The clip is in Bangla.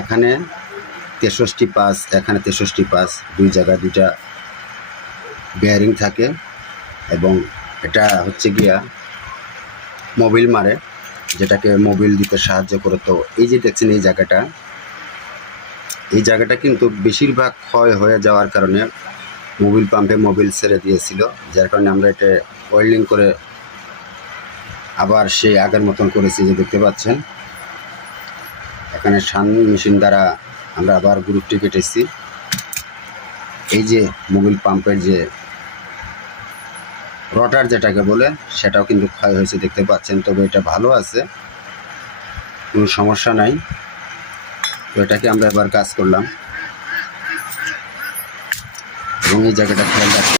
এখানে 63 পাস, এখানে 63 পাস, দুই জায়গায় দুইটা বেয়ারিং থাকে এবং এটা হচ্ছে গিয়া মোবিল মারে, যেটাকে মোবিল দিতে সাহায্য করে। তো এই যে দেখছেন এই জায়গাটা কিন্তু বেশিরভাগ ক্ষয় হয়ে যাওয়ার কারণে মোবিল পাম্পে মোবিল ছেড়ে দিয়েছিল, যার কারণে আমরা এটা ওয়েল্ডিং করে আবার সেই আগের মতন করেছি। যে দেখতে পাচ্ছেন এখানে শান মেশিন দ্বারা আমরা আবার গ্রুপটি কেটেছি। এই যে মোবিল পাম্পের যে রটার যেটাকে বলে, সেটাও কিন্তু ক্ষয় হয়েছে দেখতে পাচ্ছেন। তবে এটা ভালো আছে, কোনো সমস্যা নাই। তো এটাকে আমরা এবার কাজ করলাম এবং এই জায়গাটা খেয়াল রাখছি।